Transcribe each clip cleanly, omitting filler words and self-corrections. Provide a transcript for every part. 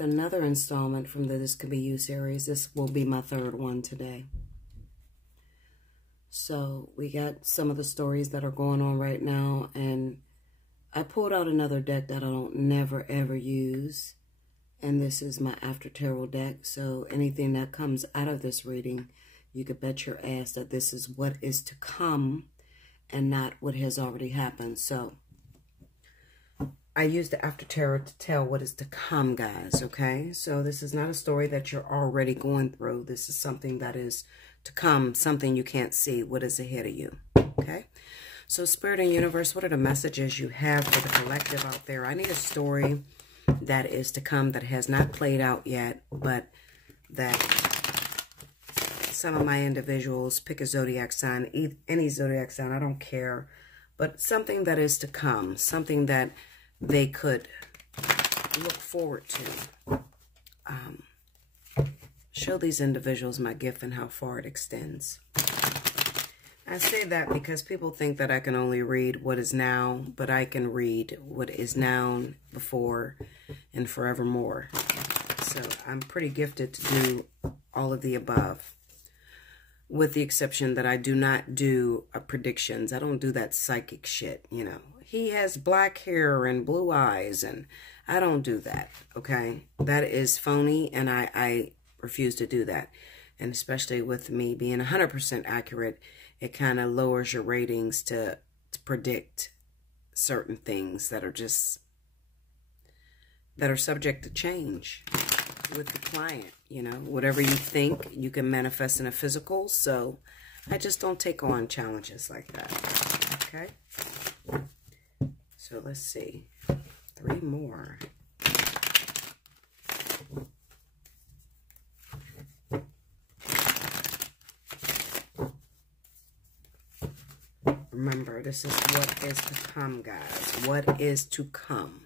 with another installment from the This Could Be You series. This will be my third one today. So we got some of the stories that are going on right now, and I pulled out another deck that I don't never ever use, and this is my After Tarot deck. So anything that comes out of this reading, you could bet your ass that this is what is to come and not what has already happened. So I use the After Tarot to tell what is to come, guys, okay? So this is not a story that you're already going through. This is something that is to come, something you can't see, what is ahead of you, okay? So Spirit and Universe, what are the messages you have for the collective out there? I need a story that is to come that has not played out yet, but that some of my individuals, pick a zodiac sign, any zodiac sign, I don't care, but something that is to come, something that they could look forward to. Show these individuals my gift and how far it extends. I say that because people think that I can only read what is now, but I can read what is now, before, and forevermore. So I'm pretty gifted to do all of the above, with the exception that I do not do predictions. I don't do that psychic shit, you know. He has black hair and blue eyes, and I don't do that, okay? That is phony, and I refuse to do that. And especially with me being 100% accurate, it kind of lowers your ratings to predict certain things that are just, that are subject to change with the client, you know. Whatever you think, you can manifest in a physical, so I just don't take on challenges like that, okay? So let's see, 3 more. Remember, this is what is to come, guys. What is to come.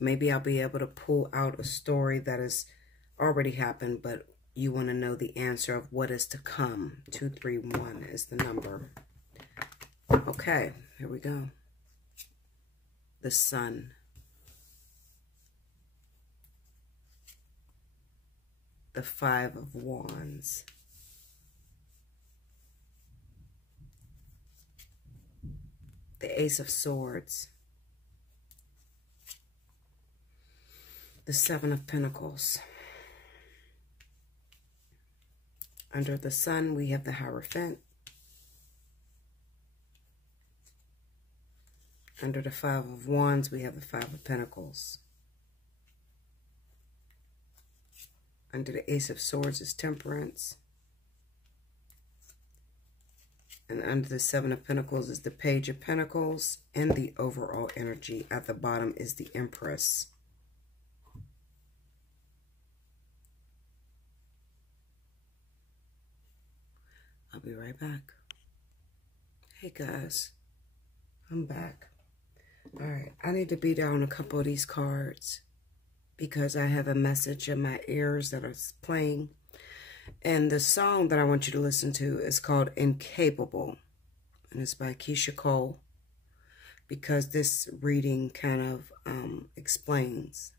Maybe I'll be able to pull out a story that has already happened, but you want to know the answer of what is to come. 231 is the number. Okay, here we go. The Sun. The 5 of Wands. The Ace of Swords. The 7 of Pentacles. Under the Sun, we have the Hierophant. Under the 5 of Wands, we have the 5 of Pentacles. Under the Ace of Swords is Temperance. And under the 7 of Pentacles is the Page of Pentacles. And the overall energy at the bottom is the Empress. I'll be right back. Hey guys, I'm back. All right, I need to beat down a couple of these cards because I have a message in my ears that is playing. And the song that I want you to listen to is called Incapable. And it's by Keisha Cole. Because this reading kind of explains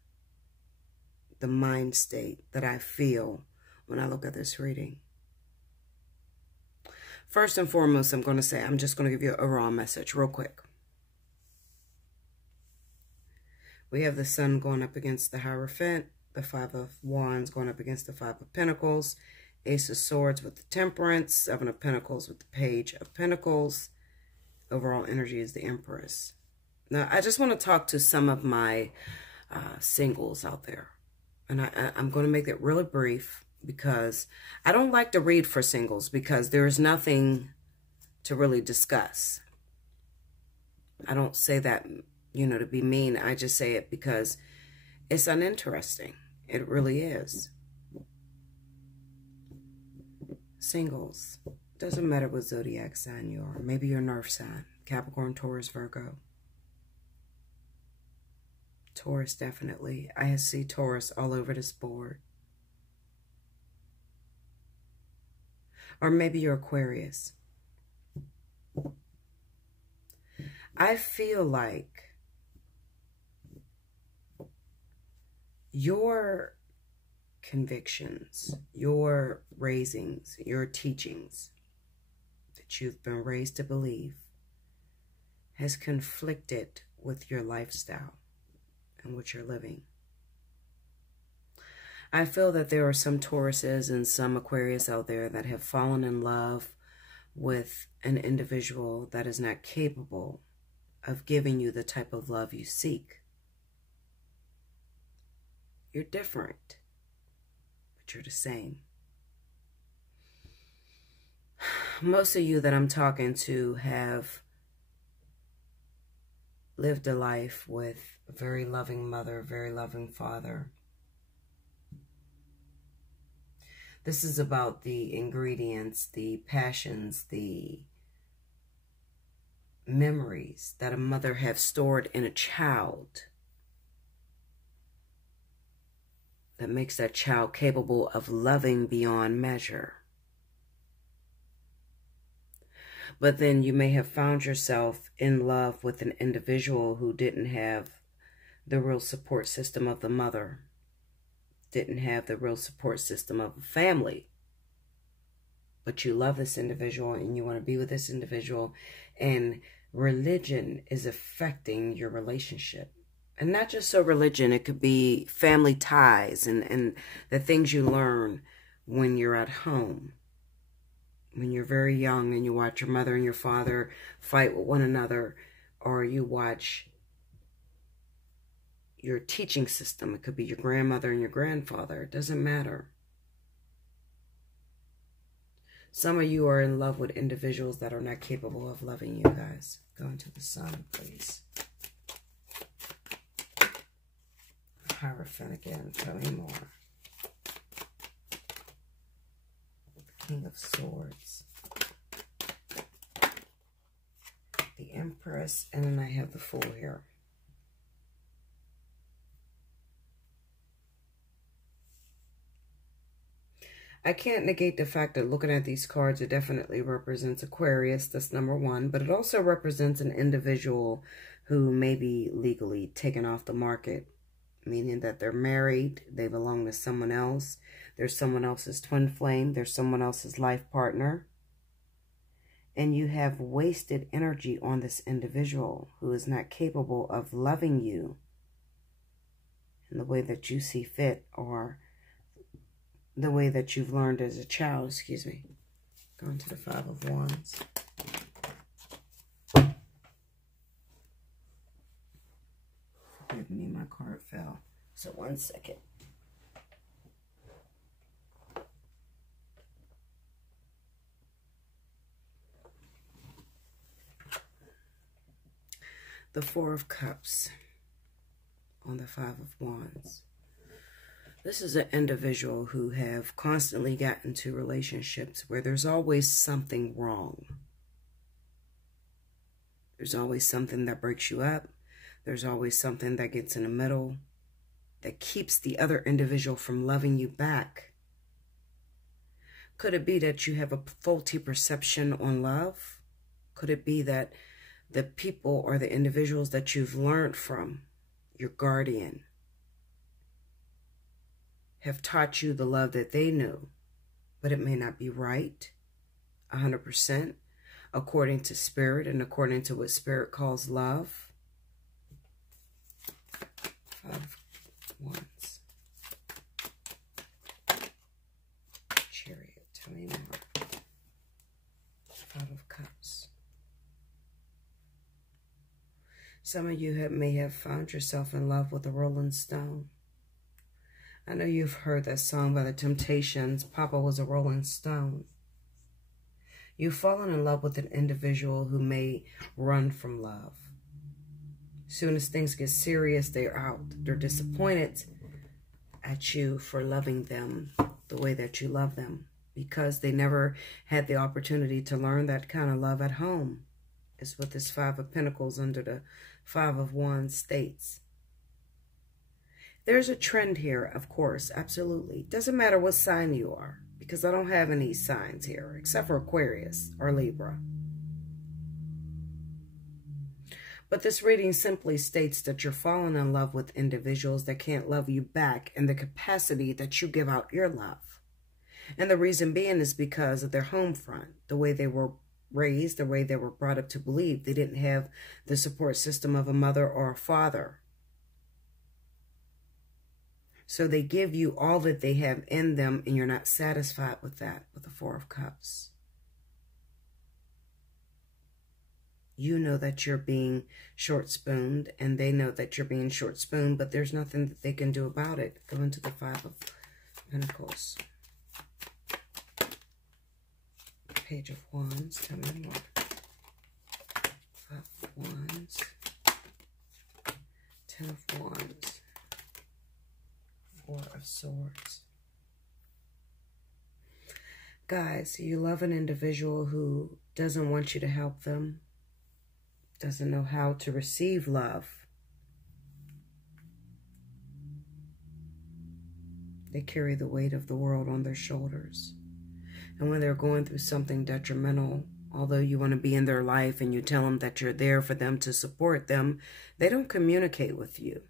the mind state that I feel when I look at this reading. First and foremost, I'm going to say, I'm just going to give you a raw message real quick. We have the Sun going up against the Hierophant, the 5 of Wands going up against the 5 of Pentacles, Ace of Swords with the Temperance, 7 of Pentacles with the Page of Pentacles. Overall energy is the Empress. Now, I just want to talk to some of my singles out there. And I'm going to make it really brief because I don't like to read for singles because there's nothing to really discuss. I don't say that, you know, to be mean. I just say it because it's uninteresting. It really is. Singles. Doesn't matter what zodiac sign you are. Maybe your North sign. Capricorn, Taurus, Virgo. Taurus, definitely. I see Taurus all over this board. Or maybe you're Aquarius. I feel like your convictions, your raisings, your teachings that you've been raised to believe has conflicted with your lifestyle and what you're living. I feel that there are some Tauruses and some Aquarius out there that have fallen in love with an individual that is not capable of giving you the type of love you seek. You're different, but you're the same. Most of you that I'm talking to have lived a life with a very loving mother, a very loving father. This is about the ingredients, the passions, the memories that a mother has stored in a child that makes that child capable of loving beyond measure. But then you may have found yourself in love with an individual who didn't have the real support system of the mother, didn't have the real support system of a family. But you love this individual and you want to be with this individual, and religion is affecting your relationship. And not just so religion, it could be family ties and the things you learn when you're at home. When you're very young and you watch your mother and your father fight with one another, or you watch your teaching system. It could be your grandmother and your grandfather. It doesn't matter. Some of you are in love with individuals that are not capable of loving you, guys. Go into the sun, please. Hierophant again. Tell me more. King of Swords, the Empress, and then I have the Fool here. I can't negate the fact that looking at these cards, it definitely represents Aquarius. That's number one, but it also represents an individual who may be legally taken off the market, meaning that they're married, they belong to someone else. There's someone else's twin flame. There's someone else's life partner. And you have wasted energy on this individual who is not capable of loving you in the way that you see fit, or the way that you've learned as a child. Excuse me. Going to the Five of Wands. Forgive me, my card fell. So 1 second. The Four of Cups on the Five of Wands. This is an individual who have constantly gotten into relationships where there's always something wrong. There's always something that breaks you up. There's always something that gets in the middle, that keeps the other individual from loving you back. Could it be that you have a faulty perception on love? Could it be that the people or the individuals that you've learned from, your guardian, have taught you the love that they knew, but it may not be right 100% according to spirit and according to what spirit calls love? Five of Wands. Chariot, tell me more. Five of Cups. Some of you may have found yourself in love with a rolling stone. I know you've heard that song by the Temptations, Papa Was a Rolling Stone. You've fallen in love with an individual who may run from love. As soon as things get serious, they're out. They're disappointed at you for loving them the way that you love them, because they never had the opportunity to learn that kind of love at home. It's what this Five of Pentacles under the Five of Wands states. There's a trend here, of course, absolutely. Doesn't matter what sign you are, because I don't have any signs here, except for Aquarius or Libra. But this reading simply states that you're falling in love with individuals that can't love you back in the capacity that you give out your love. And the reason being is because of their home front, the way they were raised, the way they were brought up to believe. They didn't have the support system of a mother or a father. So they give you all that they have in them, and you're not satisfied with that, with the Four of Cups. You know that you're being short-spooned, and they know that you're being short-spooned, but there's nothing that they can do about it. Go into the Five of Pentacles. Page of Wands. Tell me more. Five of Wands. 10 of Wands. Four of Swords. Guys, you love an individual who doesn't want you to help them, doesn't know how to receive love. They carry the weight of the world on their shoulders. And when they're going through something detrimental, although you want to be in their life and you tell them that you're there for them to support them, they don't communicate with you.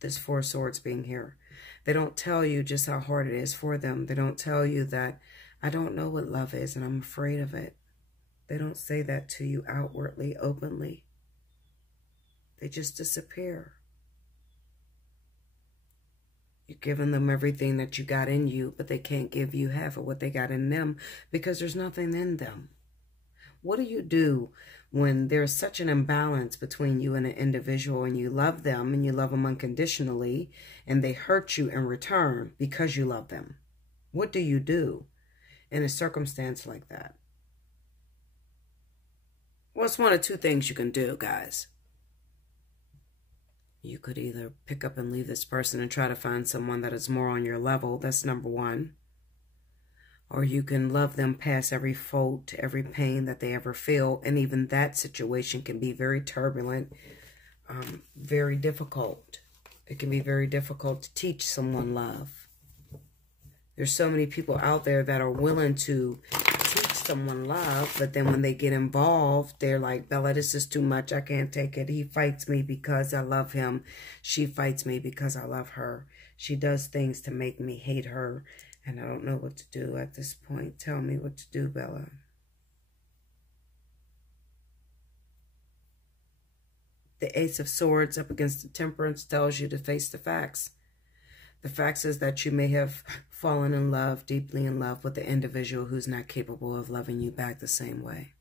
This Four of Swords being here. They don't tell you just how hard it is for them. They don't tell you that, I don't know what love is and I'm afraid of it. They don't say that to you outwardly, openly. They just disappear. You've given them everything that you got in you, but they can't give you half of what they got in them because there's nothing in them. What do you do when there's such an imbalance between you and an individual, and you love them and you love them unconditionally, and they hurt you in return because you love them? What do you do in a circumstance like that? Well, it's one of two things you can do, guys. You could either pick up and leave this person and try to find someone that is more on your level. That's number one. Or you can love them past every fault, every pain that they ever feel. And even that situation can be very turbulent, very difficult. It can be very difficult to teach someone love. There's so many people out there that are willing to teach someone love, but then when they get involved, they're like, Bella, this is too much. I can't take it. He fights me because I love him. She fights me because I love her. She does things to make me hate her. And I don't know what to do at this point. Tell me what to do, Bella. The Ace of Swords up against the Temperance tells you to face the facts. The facts is that you may have fallen in love, deeply in love with the individual who's not capable of loving you back the same way.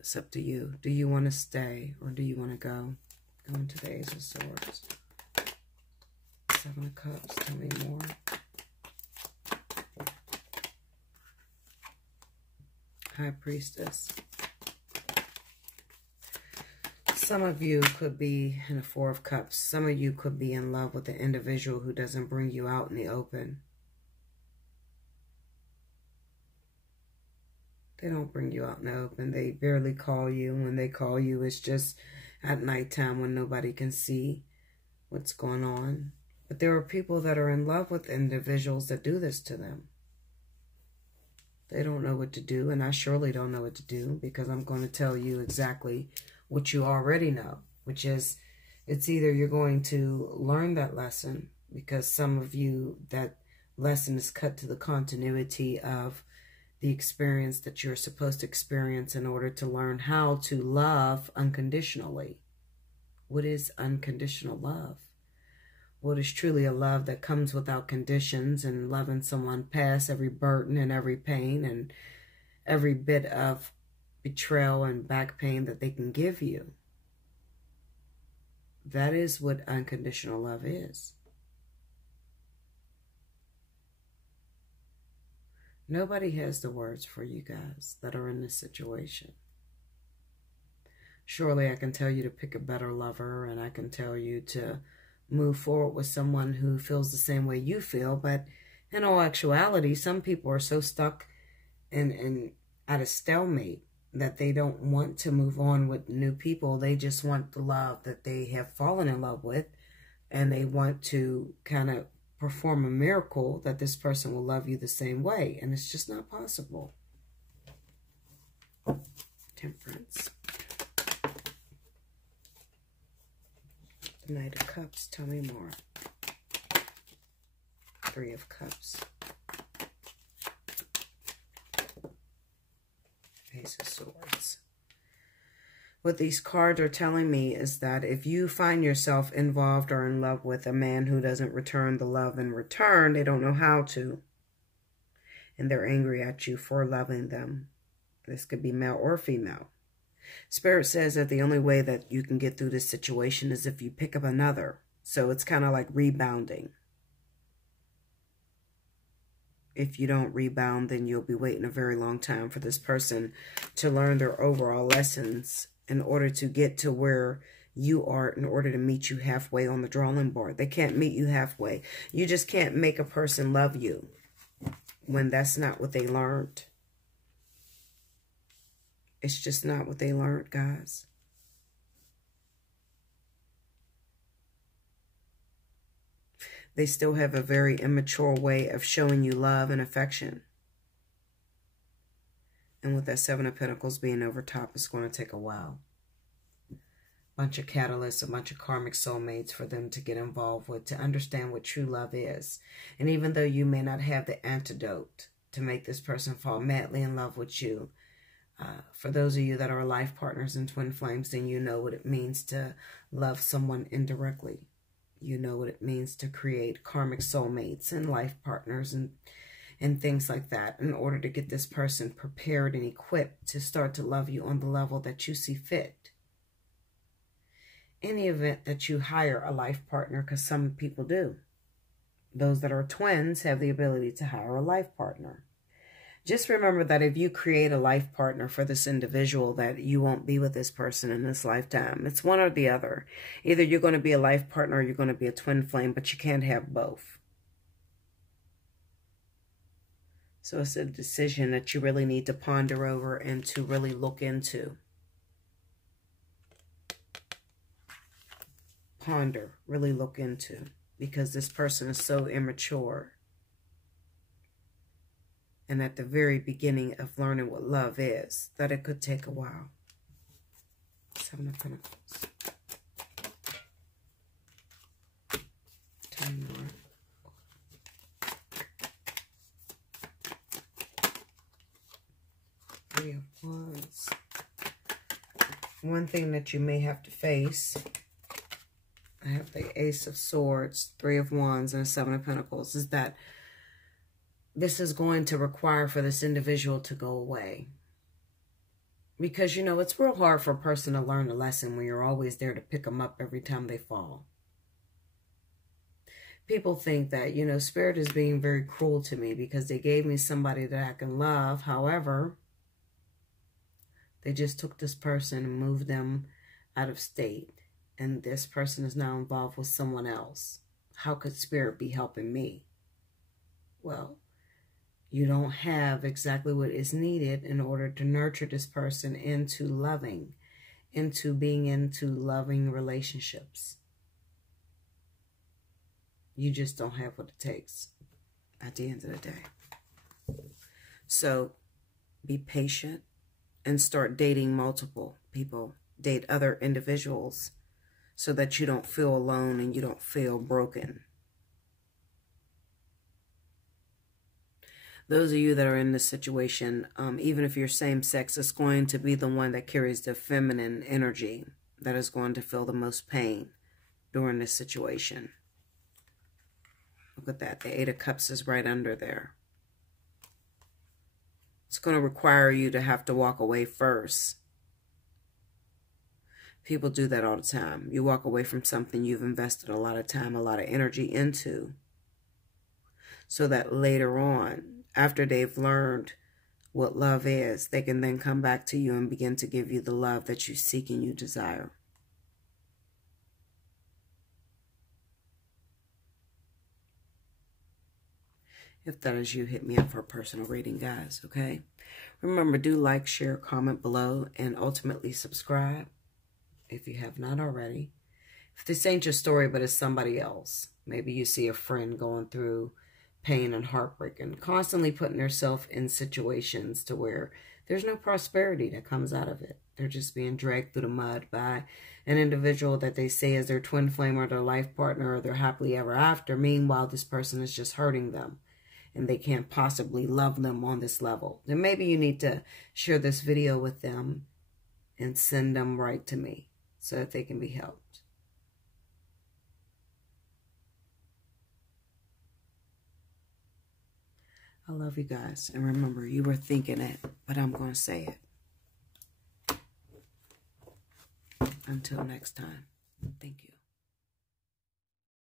It's up to you. Do you want to stay or do you want to go? Go into the Ace of Swords. Seven of Cups, tell me more. High Priestess. Some of you could be in a Four of Cups. Some of you could be in love with an individual who doesn't bring you out in the open. They don't bring you out in the open. They barely call you. When they call you, it's just at nighttime when nobody can see what's going on. But there are people that are in love with individuals that do this to them. They don't know what to do, and I surely don't know what to do, because I'm going to tell you exactly what you already know, which is it's either you're going to learn that lesson, because some of you, that lesson is cut to the continuity of the experience that you're supposed to experience in order to learn how to love unconditionally. What is unconditional love? What is truly a love that comes without conditions, and loving someone past every burden and every pain and every bit of betrayal and back pain that they can give you. That is what unconditional love is. Nobody has the words for you guys that are in this situation. Surely I can tell you to pick a better lover, and I can tell you to move forward with someone who feels the same way you feel, but in all actuality, some people are so stuck in at a stalemate that they don't want to move on with new people. They just want the love that they have fallen in love with, and they want to kind of perform a miracle that this person will love you the same way, and it's just not possible. Temperance. The Knight of Cups. Tell me more. Three of Cups. Ace of Swords. What these cards are telling me is that if you find yourself involved or in love with a man who doesn't return the love in return, they don't know how to. And they're angry at you for loving them. This could be male or female. Spirit says that the only way that you can get through this situation is if you pick up another. So it's kind of like rebounding. If you don't rebound, then you'll be waiting a very long time for this person to learn their overall lessons in order to get to where you are, in order to meet you halfway on the drawing board. They can't meet you halfway. You just can't make a person love you when that's not what they learned. It's just not what they learned, guys. They still have a very immature way of showing you love and affection. And with that Seven of Pentacles being over top, it's going to take a while. Bunch of catalysts, a bunch of karmic soulmates for them to get involved with, to understand what true love is. And even though you may not have the antidote to make this person fall madly in love with you, for those of you that are life partners in twin flames, then you know what it means to love someone indirectly. You know what it means to create karmic soulmates and life partners and things like that in order to get this person prepared and equipped to start to love you on the level that you see fit. In the event that you hire a life partner, because some people do. Those that are twins have the ability to hire a life partner. Just remember that if you create a life partner for this individual, that you won't be with this person in this lifetime. It's one or the other. Either you're going to be a life partner or you're going to be a twin flame, but you can't have both. So it's a decision that you really need to ponder over and to really look into. Ponder, really look into, because this person is so immature. And at the very beginning of learning what love is, that it could take a while. Seven of Pentacles. Tell me more. Three of Wands. One thing that you may have to face, I have the Ace of Swords, Three of Wands, and a Seven of Pentacles, is that this is going to require for this individual to go away. Because, you know, it's real hard for a person to learn a lesson when you're always there to pick them up every time they fall. People think that, you know, Spirit is being very cruel to me because they gave me somebody that I can love. However, they just took this person and moved them out of state. And this person is now involved with someone else. How could Spirit be helping me? Well, you don't have exactly what is needed in order to nurture this person into loving, into being into loving relationships. You just don't have what it takes at the end of the day. So be patient and start dating multiple people. Date other individuals so that you don't feel alone and you don't feel broken. Those of you that are in this situation, even if you're same sex, it's going to be the one that carries the feminine energy that is going to feel the most pain during this situation. Look at that. The Eight of Cups is right under there. It's going to require you to have to walk away first. People do that all the time. You walk away from something you've invested a lot of time, a lot of energy into, so that later on, after they've learned what love is, they can then come back to you and begin to give you the love that you seek and you desire. If that is you, hit me up for a personal reading, guys, okay? Remember, do like, share, comment below, and ultimately subscribe if you have not already. If this ain't your story, but it's somebody else, maybe you see a friend going through pain and heartbreak and constantly putting herself in situations to where there's no prosperity that comes out of it. They're just being dragged through the mud by an individual that they say is their twin flame or their life partner or their happily ever after. Meanwhile, this person is just hurting them and they can't possibly love them on this level. Then maybe you need to share this video with them and send them right to me so that they can be helped. I love you guys. And remember, you were thinking it, but I'm going to say it. Until next time, thank you.